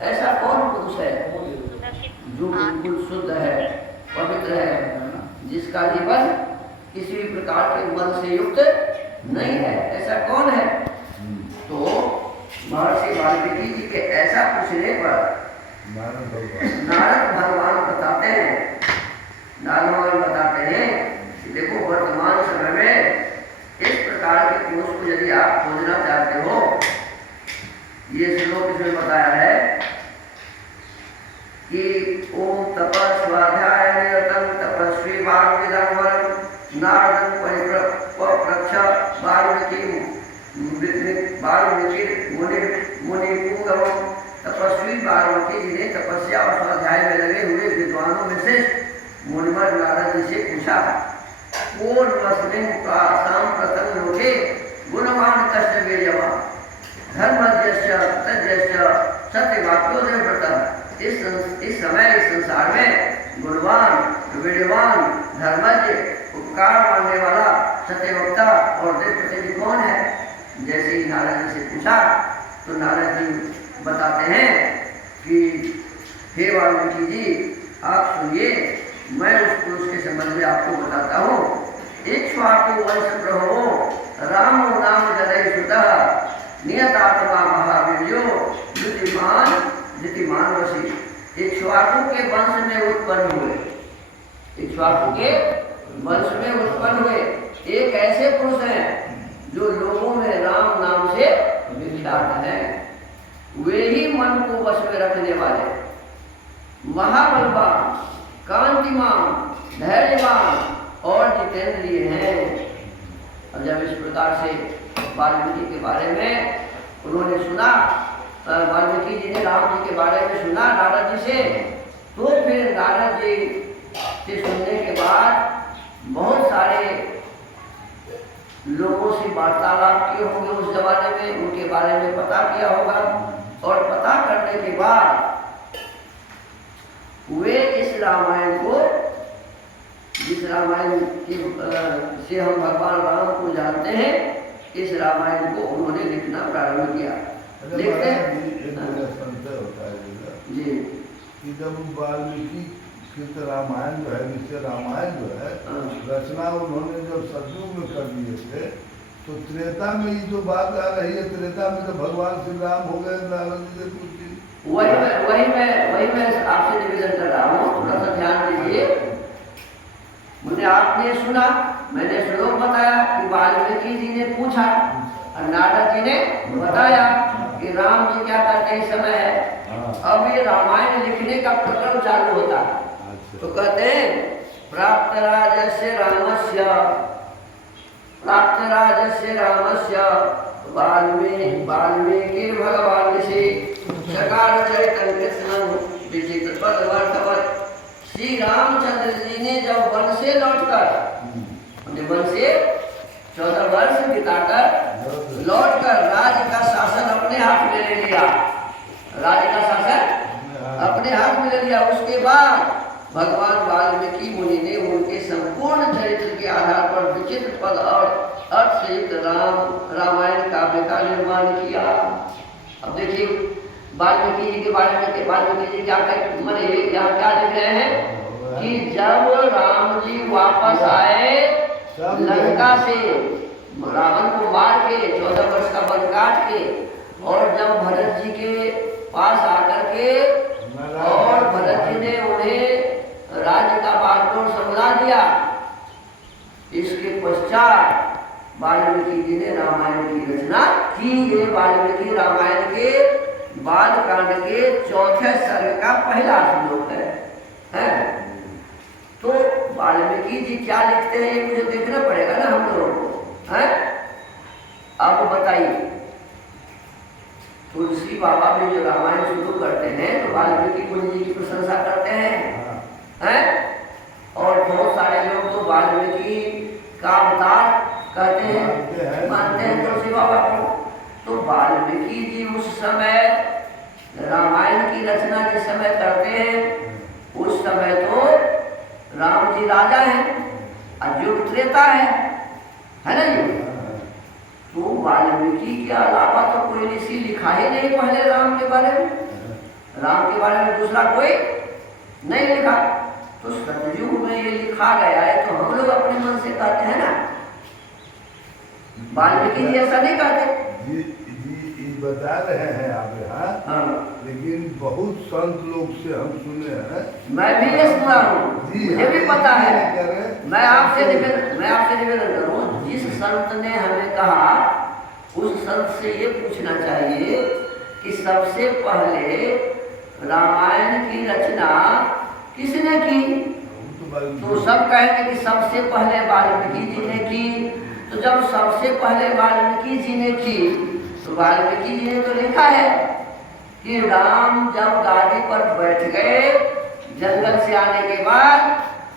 ऐसा कौन पुरुष है जो बिल्कुल शुद्ध है, पवित्र है, जिसका जीवन किसी भी प्रकार के मन से युक्त नहीं है? ऐसा कौन है? तो महर्षि वाल्मीकि जी के ऐसा पूछने पर नारद भगवान बताते हैं, कि देखो वर्तमान समय में इस प्रकार के पुरुष को यदि आप खोजना चाहते हो, ये श्लोक इसमें बताया है कि ओम तपस्वाध्याय निरतं तपस्वी वाग्विदं वरं नारदं परिप्रच्छ मुनिपुंगवं। तपस्वी वाल्मीकि जी ने तपस्या और स्वाध्याय में लगे हुए विद्वानों में से मुनिवर नारद जी से पूछा, पूर्वस्मिन् साम्प्रतं लोके गुणवान् कस्य वीर्यवान् धर्मज्ञस्य तज्ञस्य सत्यवाक्योदयव्रतः। इस समय इस संसार में गुणवान, वीर्यवान, धर्मज्ञ, उपकार मानने वाला, सत्यवक्ता और देवप्रतिनिधि कौन है? जैसे ही नारद जी से पूछा तो नारद जी बताते हैं कि हे वाल्मीकि जी, आप सुनिए, मैं उस पुरुष के संबंध में आपको बताता हूँ। इक्ष्वाकु वंश प्रभवो रामो नाम जनय सुतः नियतात्मा महावीर्यो धृतिमान वशी। इक्ष्वाकु के वंश में उत्पन्न हुए, इक्ष्वाकु के वंश में उत्पन्न हुए एक ऐसे पुरुष हैं जो लोगों में राम नाम से विख्यात हैं। वे ही मन को वश में रखने वाले, महाबलवान, कांतिमान, धैर्यवान और जितेंद्रिय हैं। और जब इस प्रकार से वाल्मीकि के बारे में उन्होंने सुना, वाल्मीकि जी ने राम जी के बारे में सुना नारद जी से, तो फिर नारद जी से सुनने के बाद बहुत सारे लोगों से वार्तालाप किए होंगे उस जमाने में, उनके बारे में पता किया होगा। और पता करने के बाद वे इस रामायण को, जिस रामायण की से हम भगवान राम को जानते हैं, इस रामायण को उन्होंने लिखना प्रारंभ किया। लिखते जी कि जब वाल्मीकि कृत रामायण जो है, निश्चय रामायण जो है, रचना उन्होंने जब सतयुग में कर दिए थे, तो त्रेता में ये जो बात आ रही है, त्रेता में जब भगवान श्री राम हो गए नारद जी से पूछी, वही मैं आपसे निवेदन कर रहा हूँ, थोड़ा सा ध्यान दीजिए। मुझे आपने सुना, मैंने श्लोक बताया कि वाल्मीकि जी ने पूछा और नारद जी ने बताया कि राम जी क्या करते इस समय है। अब ये रामायण लिखने का प्रक्रम चालू होता है, तो कहते हैं प्राप्त राजस्य रामस्य वाल्मीकि भगवान से चकार चरितं कृष्णं विचित्र पदवर्तवत्। श्री रामचंद्र जी ने जब वन से लौटकर, वन से 14 वर्ष बिताकर लौटकर राज्य का शासन अपने हाथ में ले लिया, राज्य का शासन अपने हाथ में ले लिया। उसके बाद भगवान वाल्मीकि मुनि ने उनके संपूर्ण चरित्र के आधार पर विचित्र पद और अर्थ से युक्त रामायण काव्य का निर्माण किया। अब देखिए वाल्मीकि जी के बारे में, वाल्मीकि जी क्या यहाँ क्या लिख रहे हैं कि जब राम जी वापस आए लंका से, रावण को मार के 14 वर्ष का वन काट के, और जब भरत जी के पास आकर के और भरत जी ने उन्हें राज्य का बागडोर संभला दिया, इसके पश्चात वाल्मीकि जी ने रामायण की रचना की। ये वाल्मीकि रामायण के बाल कांड के 4थे सर्ग का पहला श्लोक है? तो वाल्मीकि जी क्या लिखते हैं ये मुझे देखना पड़ेगा ना हम लोगों को, है? अब बताइए, तुलसी बाबा भी जो रामायण शुरू करते हैं तो वाल्मीकि मुनि जी की प्रशंसा करते हैं? और बहुत सारे लोग तो वाल्मीकि का अवतार कहते हैं, मानते हैं तुलसी बाबा को। तो वाल्मीकि जी उस समय रामायण की रचना जिस समय करते हैं, उस समय तो राम जी राजा हैं, युग त्रेता है ना जी? तो वाल्मीकि के अलावा तो कोई ऋषि लिखा ही नहीं पहले राम के बारे में, राम के बारे में दूसरा कोई नहीं लिखा। तो सतयुग में ये लिखा गया है तो हम लोग अपने मन से कहते हैं ना, वाल्मीकि जी ऐसा नहीं कहते। जी बता रहे हैं आप यहाँ। हाँ। लेकिन बहुत संत लोग से हम सुने हैं। मैं भी ये सुना हूँ, मुझे भी पता है। मैं आपसे निवेदन करूँ, जिस संत ने हमें कहा उस संत से ये पूछना चाहिए कि सबसे पहले रामायण की रचना किसने की? तो सब कहेंगे कि सबसे पहले वाल्मीकि जी ने की। तो जब सबसे पहले वाल्मीकि जी ने की तो वाल्मीकि जी ने तो लिखा है कि राम जब गादी पर बैठ गए जंगल से आने के बाद,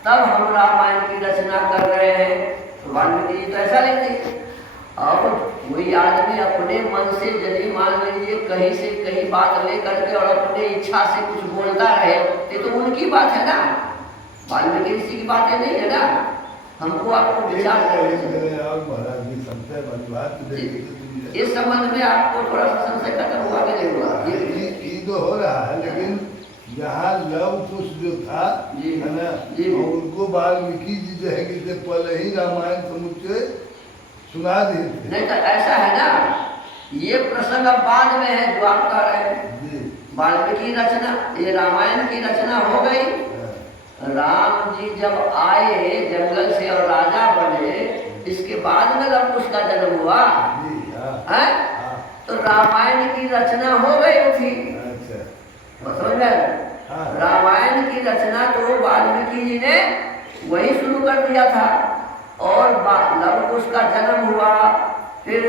तब हम रामायण की रचना कर रहे हैं। तो वाल्मीकि जी तो ऐसा लिखते। अब कोई आदमी अपने मन से यदि मान लीजिए कहीं से कहीं बात लेकर के और अपने इच्छा से कुछ बोलता रहे तो उनकी बात है ना, वाल्मीकि ऋषि की बातें नहीं है ना। हमको आपको विचार इस संबंध में आपको थोड़ा सा संशय खत्म हुआ कि नहीं हुआ? ये तो हो रहा है, लेकिन यहाँ लव कुश जो था है ना, उनको वाल्मीकि जी जो है कि पहले ही रामायण समुच्चय सुना दिए थे। नहीं तो ऐसा है ना, ये प्रसंग अब बाद में है जो आप कह रहे हैं। वाल्मीकि रचना, ये रामायण की रचना हो गई। राम जी जब आए जंगल से और राजा बने, इसके बाद में लव कुश का जन्म हुआ है। तो रामायण की रचना हो गई थी। समझ गए? रामायण की रचना तो वाल्मीकि जी ने वही शुरू कर दिया था और लव कुश का जन्म हुआ, फिर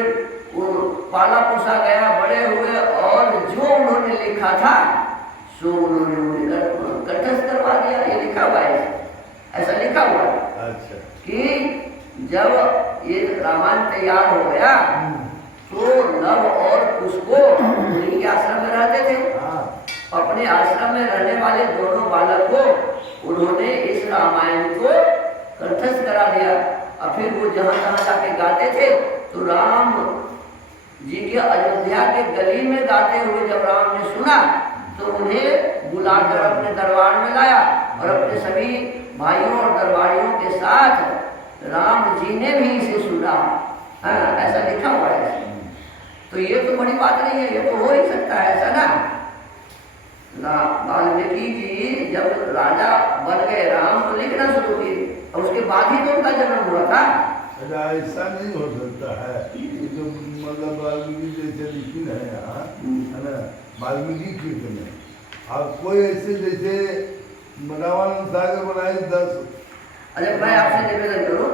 वो पाला पोसा गया, बड़े हुए और जो उन्होंने लिखा था सो उन्होंने कंठस्थ करवा दिया। ये लिखा हुआ है, ऐसा लिखा हुआ है। अच्छा। कि जब ये रामायण तैयार हो गया तो लव और कुश को उन्हीं के आश्रम में रहते थे। अपने आश्रम में रहने वाले दोनों बालक को उन्होंने इस रामायण को कंठस्थ करा दिया। और फिर वो जहाँ जहाँ जाके गाते थे तो राम जी के अयोध्या के गली में गाते हुए जब राम ने सुना तो उन्हें बुलाकर अपने दरबार में लाया और अपने सभी भाइयों और दरबारियों के साथ राम जी ने भी इसे सुना। हाँ, ऐसा लिखा हुआ है। तो ये तो बड़ी बात नहीं है, ये तो हो ही सकता है ऐसा ना। वाल्मीकि जी जब राजा बन गए राम तो लिखना शुरू किए और उसके बाद ही तो उनका जन्म हुआ था। ऐसा नहीं हो सकता है जो मतलब वाल्मीकि जैसे लिखी है यहाँ है ना, वाल्मीकि कीर्तन में और कोई ऐसे जैसे रामानंद सागर बनाए 10। अच्छा, मैं आपसे निवेदन करूँ,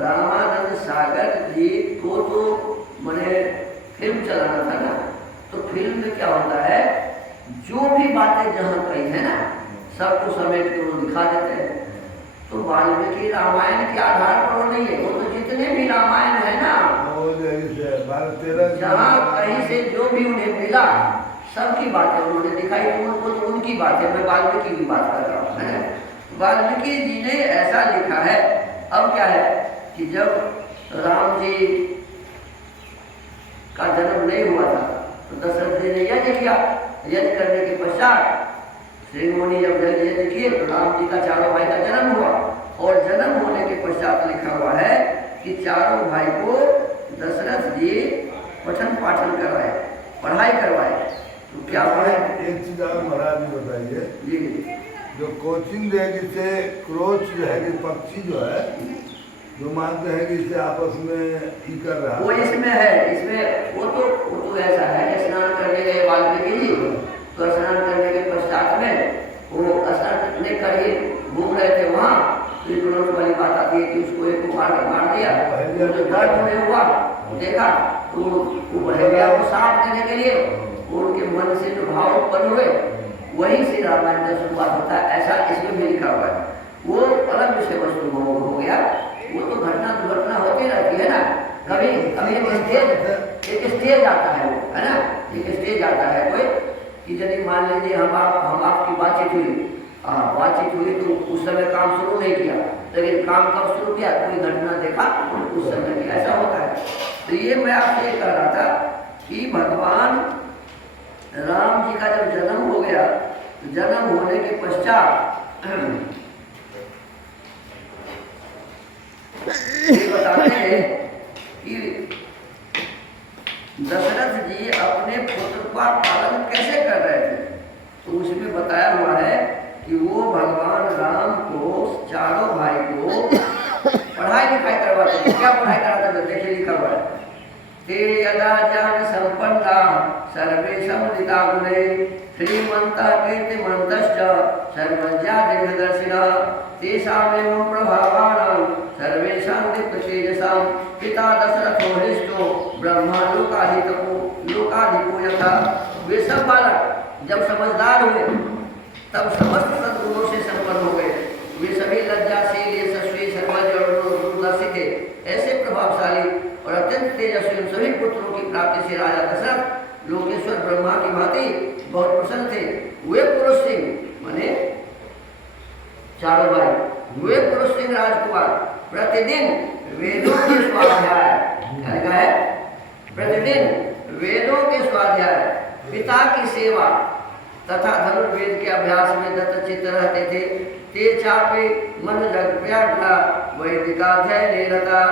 रामानंद सागर जी को तो मैंने फिल्म चलाना था ना, तो फिल्म में क्या होता है जो भी बातें जहाँ कही है ना सबको समेट के वो दिखा देते हैं। तो वाल्मीकि रामायण के आधार पर वो नहीं है, वो तो जितने भी रामायण है ना जहाँ कहीं से जो भी उन्हें मिला सबकी बातें उन्होंने दिखाई। तो उनकी बात है, मैं वाल्मीकि की बात कर रहा हूँ है ना। वाल्मीकि जी ने ऐसा लिखा है। अब क्या है कि जब राम जी का जन्म नहीं हुआ था तो दशरथ जी ने यज्ञ किया। यज्ञ करने के पश्चात श्री मुनि जब यज्ञ किए तो राम जी का चारों भाई का जन्म हुआ और जन्म होने के पश्चात लिखा हुआ है कि चारों भाई को दशरथ जी पठन पाठन करवाए, पढ़ाई करवाए। तो क्या पढ़ाए? एक चीज और महाराज जी बताइए जी। जो कोचिंग रहेगी से क्रोच जो है कि पक्षी जो है जो मानते हैं कि इसे आपस में ही कर रहा है, वो इसमें है, इसमें वो तो ऐसा है कि स्नान करने गए वाल्मीकि जी, तो स्नान करने के पश्चात में वो स्नान नहीं कर घूम रहे थे वहाँ, तो क्रोच वाली बात आती है कि उसको एक मार दिया। जो दर्द उन्हें हुआ देखा तो वो बहेलिया को साफ देने के लिए उनके मन से जो भाव उत्पन्न हुए वही से रामायण का शुरुआत होता है। ऐसा इसमें भी लिखा हुआ है। वो अलग विषय वस्तु हो गया, वो तो घटना दुर्घटना होती रहती है ना। कभी एक स्टेज आता है वो है ना, एक स्टेज आता है कोई कि यदि मान लीजिए हम आपकी बातचीत हुई तो उस समय काम शुरू नहीं किया, लेकिन काम कब शुरू किया कोई घटना देखा उस समय किया, ऐसा होता है। तो ये मैं आपसे ये कह रहा था कि भगवान राम जी का जब जन्म हो गया, तो जन्म होने के पश्चात ये बताते हैं कि दशरथ जी अपने पुत्र का पालन कैसे कर रहे थे। तो उसमें बताया हुआ है कि वो भगवान राम को, चारों भाई को पढ़ाई लिखाई करवाते थे। क्या पढ़ाई कराते थे? देखिए लिखा हुआ है, ते यदा ज्ञान संपन्ना सर्वे समुदिता गुणे श्रीमंता कीर्तिमन्तश्च सर्वज्ञा दीर्घदर्शिनः तेषामेवं प्रभावाणां सर्वेषां दीप्ततेजसां पिता दशरथो हृष्टो ब्रह्मा लोकाधिपो यथा। वे सब बालक जब समझदार हुए तब समस्त सद्गुणों से संपन्न हो गए। वे सभी लज्जाशील, यशस्वी, सर्वज्ञ और दूरदर्शी थे। ऐसे प्रभावशाली और अत्यंत तेजस्वी सभी पुत्रों की प्राप्ति से राजा दशरथ लोकेश्वर ब्रह्मा की भांति बहुत प्रसन्न थे। वे पुरुष सिंह माने चारों भाई, वे पुरुष सिंह राजकुमार प्रतिदिन वेदों के स्वाध्याय, क्या है? प्रतिदिन वेदों के स्वाध्याय, पिता की सेवा तथा धनुर्वेद के अभ्यास में दत्तचित्त रहते थे। ते चापे मनुजव्याघ्रा वैदिकाध्ययने रता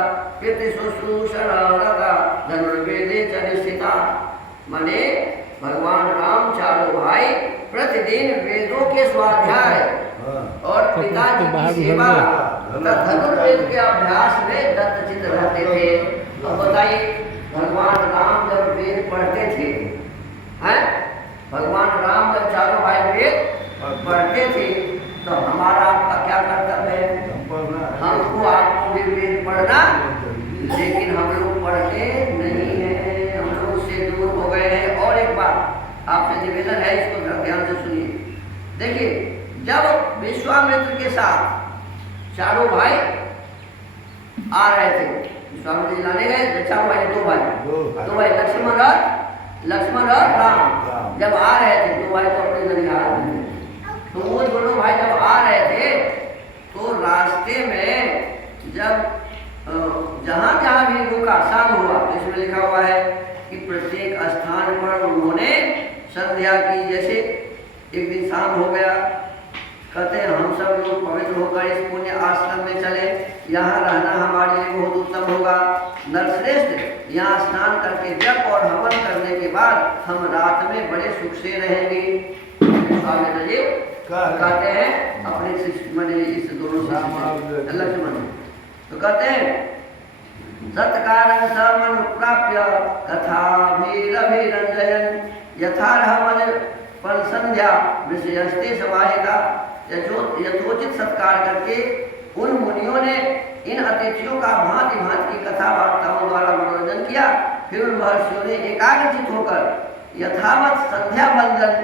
पितृ शुश्रूषणरता धनुर्वेदे च निष्ठिता। माने भगवान राम चारों भाई प्रतिदिन वेदों के स्वाध्याय और पिताजी की सेवा तथा धनुर्वेद के अभ्यास में दत्तचित्त रहते थे। अब बताइए, भगवान राम जब वेद पढ़ते थे, हैं? भगवान राम जब चारों भाई वेद पढ़ते थे, तो हमारा आपका क्या कर्तव्य है? हमको आपको भी वेद पढ़ना, लेकिन हम लोग पढ़ते नहीं हैं, हम लोग से दूर हो गए हैं। और एक बात आपसे निवेदन है, इसको ध्यान से सुनिए। देखिए, जब विश्वामित्र के साथ चारों भाई आ रहे थे, विश्वामित्र जी लाने गए, चारों भाई, दो भाई लक्ष्मण और राम जब आ रहे थे, दो भाई तो अपने ननिहाल में, तो वो दोनों भाई जब आ रहे थे तो रास्ते में जब जहाँ जहाँ भी रुका, शाम हुआ, तो इसमें लिखा हुआ है कि प्रत्येक स्थान पर उन्होंने संध्या की। जैसे एक दिन शाम हो गया, कहते हैं हम सब लोग पवित्र होकर इस पुण्य आश्रम में चले, यहाँ रहना हमारे लिए बहुत उत्तम होगा। नरश्रेष्ठ, यहाँ स्नान करके जप और हवन करने के बाद हम रात में बड़े सुख से रहेंगे। स्वामी जी कहते हैं अपने इस दोनों से लक्ष्मण, तो कहते हैं सत्कारण समन प्राप्य कथाभिरभिरंजयन् यथारहमन पर संध्या विषयस्ते समाहिता। यथोचित सत्कार करके उन मुनियों ने इन अतिथियों का भांति भांति की कथा वार्ताओं द्वारा मनोरंजन किया। फिर उन महर्षियों ने एकाग्रचित होकर यथावत संध्या बंदन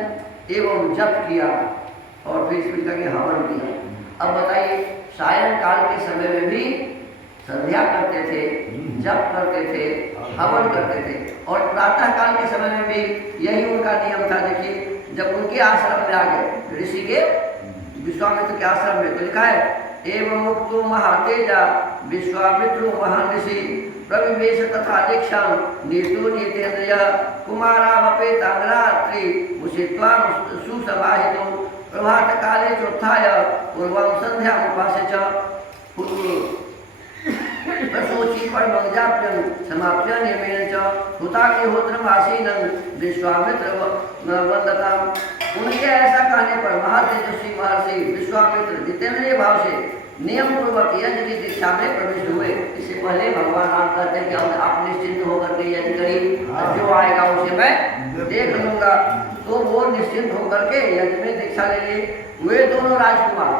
एवं जप किया और फिर इसमें करके हवन किया। अब बताइए, सायंकाल के समय में भी संध्या करते थे, जप करते थे, हवन करते थे, और प्रातः काल के समय में भी यही उनका नियम था। देखिए, जब उनके आश्रम में आ गए, ऋषि के विश्वामित्र के आश्रम में, तो लिखा है एवं मुक्तो महातेजा विश्वामित्रो महान ऋषि प्रविवेश तथा दीक्षा नीतो नीतेन्द्रिय कुमारावपेतांगरात्रि मुषित्वा सुसमाहितो प्रभात काले चोत्थाय पूर्वं संध्या उपास्य च प्रसोची परमंजाप्यं समाप्य नियमेन च हुताग्निहोत्रमासीनं विश्वामित्र वंदताम्। उनके ऐसा कहने पर महातेजस्वी महर्षि विश्वामित्र जितेंद्रिय भाव से नियम पूर्वक यज्ञ की दीक्षा में प्रविष्ट हुए। इससे पहले भगवान राम कहते हैं कि आप निश्चिंत होकर के यज्ञ करिए, जो आएगा उसे मैं देख लूंगा। तो वो निश्चिंत होकर के यज्ञ में दीक्षा ले लिए। वे दोनों राजकुमार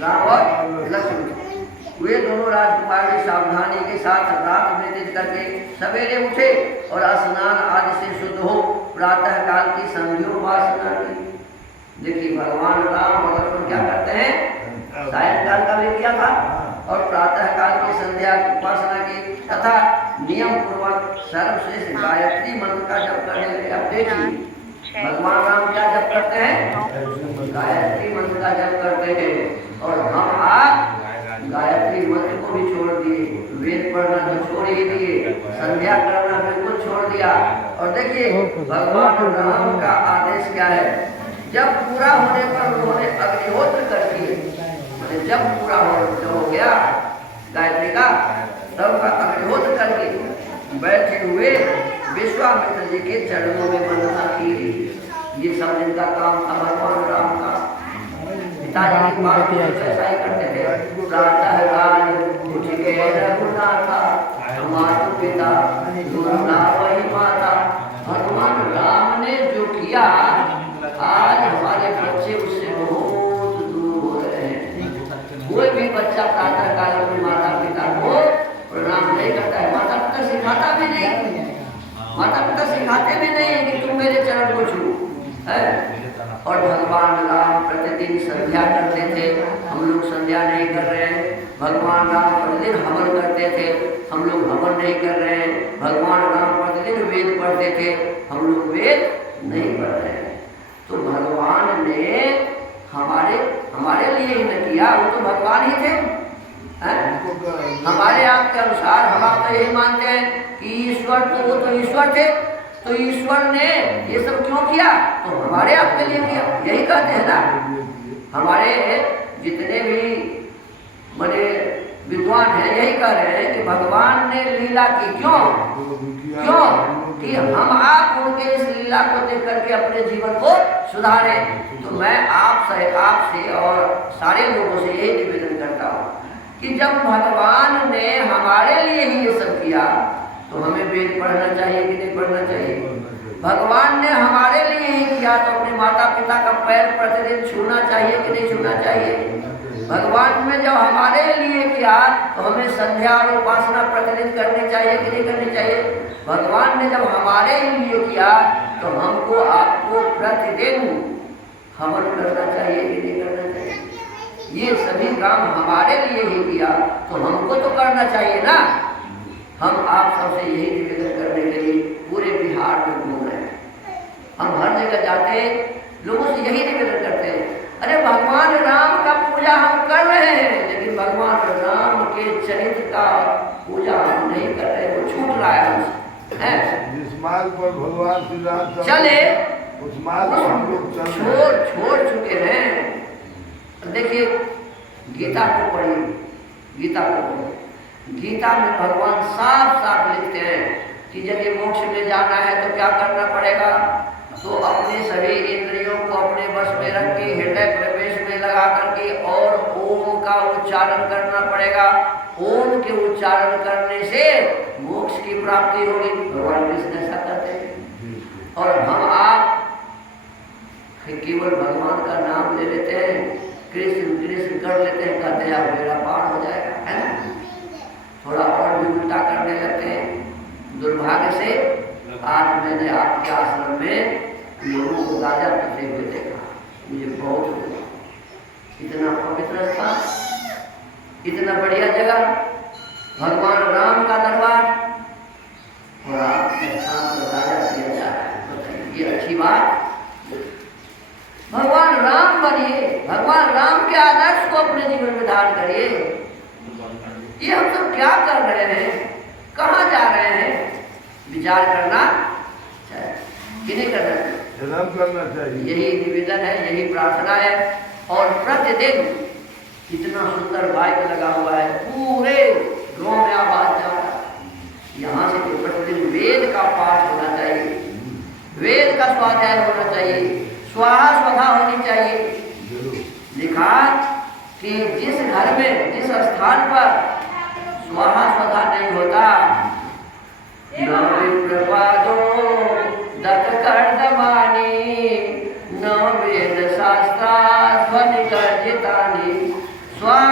राम और लक्ष्मण, वे दोनों राजकुमार भी सावधानी के साथ रात व्यतीत करके सवेरे उठे और स्नान आदि से शुद्ध हो प्रातः काल की संध्योपासना की। देखिए, भगवान राम और लक्ष्मण क्या करते हैं, सायंकाल का भी किया था और प्रातः काल की संध्या उपासना की तथा नियम पूर्वक सर्वश्रेष्ठ गायत्री मंत्र का जप करने लगे। अब देखिए, भगवान राम क्या जप करते हैं, गायत्री मंत्र का जप करते हैं, और हम आज गायत्री मंत्र को भी छोड़ दिए, वेद पढ़ना तो छोड़ ही दिए, संध्या करना बिल्कुल छोड़ दिया। और देखिए, देखिए भगवान राम का आदेश क्या है। जब पूरा होने पर उन्होंने अग्निहोत्र कर दिए, मतलब जब पूरा हो गया गायत्री का, तब का अग्निहोत्र करके बैठे हुए विश्वामित्र जी के चरणों में वंदना की। ये सब जिनका काम था भगवान राम का। पिताजी की बात ऐसा ही करते थे। प्रातः काल उठ के रघुनाथा, माता पिता दुर्गा वही माता। भगवान राम ने जो किया, आज हमारे बच्चे उससे बहुत दूर हो रहे हैं। कोई भी बच्चा प्रातः काल अपने माता पिता को प्रणाम नहीं करता है। माता पिता सिखाता भी नहीं, माता पिता सिखाते भी नहीं कि तुम मेरे चरण को छू है। और भगवान राम प्रतिदिन संध्या करते थे, हम लोग संध्या नहीं कर रहे हैं। भगवान राम प्रतिदिन हवन करते थे, हम लोग हवन नहीं कर रहे हैं। भगवान राम प्रतिदिन वेद पढ़ते थे, हम लोग वेद नहीं पढ़ रहे हैं। तो भगवान ने हमारे लिए ही न किया, वो तो भगवान ही थे। हमारे आपके अनुसार हम आप तो यही मानते हैं कि ईश्वर तो वो तो ईश्वर थे, तो ईश्वर ने ये सब क्यों किया, तो हमारे आपके लिए किया, यही कहते हैं ना। हमारे जितने भी बड़े विद्वान हैं यही कह रहे हैं कि भगवान ने लीला की। क्यों कि हम आप उनके इस लीला को देख करके अपने जीवन को सुधारें। तो मैं आपसे और सारे लोगों से यही निवेदन करता हूँ कि जब भगवान ने हमारे लिए ही ये सब किया, तो हमें वेद पढ़ना चाहिए कि नहीं पढ़ना चाहिए। भगवान ने हमारे लिए ही किया, तो अपने माता पिता का पैर प्रतिदिन छूना चाहिए कि नहीं छूना चाहिए। भगवान ने जब हमारे लिए किया, तो हमें संध्या और उपासना प्रतिदिन करनी चाहिए कि नहीं करनी चाहिए। भगवान ने जब हमारे लिए किया, तो हमको आपको प्रतिदिन हवन करना चाहिए कि नहीं करना चाहिए। ये सभी काम हमारे लिए ही किया, तो हमको तो करना चाहिए ना। हम आप सबसे यही निवेदन करने के लिए पूरे बिहार में घूम रहे हैं। हम हर जगह जाते हैं, लोगों से यही निवेदन करते हैं, अरे भगवान राम का पूजा हम कर रहे हैं, लेकिन भगवान राम के चरित्र का पूजा हम नहीं कर रहे, वो छूट रहा है हमसे। जिस मार्ग पर भगवान श्री राम चले, उस मार्ग पर हम लोग छोड़ चुके हैं। देखिए गीता को पढ़िए, गीता को पढ़िए। गीता में भगवान साफ साफ लिखते हैं कि यदि मोक्ष में जाना है तो क्या करना पड़ेगा, तो अपने सभी इंद्रियों को अपने वश में रख के हृदय प्रवेश में लगा करके और ओम का उच्चारण करना पड़ेगा। ओम के उच्चारण करने से मोक्ष की प्राप्ति होगी। भगवान कृष्ण ऐसा कहते हैं। और हम आप केवल भगवान का नाम ले लेते हैं, कृष्ण कृष्ण कर लेते हैं, कहते हैं अब मेरा पार हो जाएगा, है ना। थोड़ा और भी उल्टा करने लगते हैं। दुर्भाग्य से आज मैंने आपके आश्रम में लोगों को गाजा पीते हुए देखा, मुझे बहुत हुआ। इतना पवित्र स्थान, इतना बढ़िया जगह, भगवान राम का दरबार, और आपके स्थान पर गाजा पिया जा रहा है। ये अच्छी बात। भगवान राम बनिए, भगवान राम के आदर्श को अपने जीवन में धारण करिए। ये हम सब क्या कर रहे हैं, कहाँ जा रहे हैं, विचार करना चाहिए कि नहीं करना चाहिए। यही निवेदन है, यही प्रार्थना है। और प्रतिदिन इतना सुंदर माइक लगा हुआ है, पूरे गांव में आवाज जा रहा है। यहाँ से तो प्रतिदिन वेद का पाठ होना चाहिए, वेद का स्वाध्याय होना चाहिए, स्वाहा स्वधा होनी चाहिए। लिखा कि जिस घर में, जिस स्थान पर स्वाहा स्वधा नहीं होता, न विप्रवादो दत्त कर्दमानी, न वेद शास्त्रा ध्वनि गर्जितानि, स्वाहा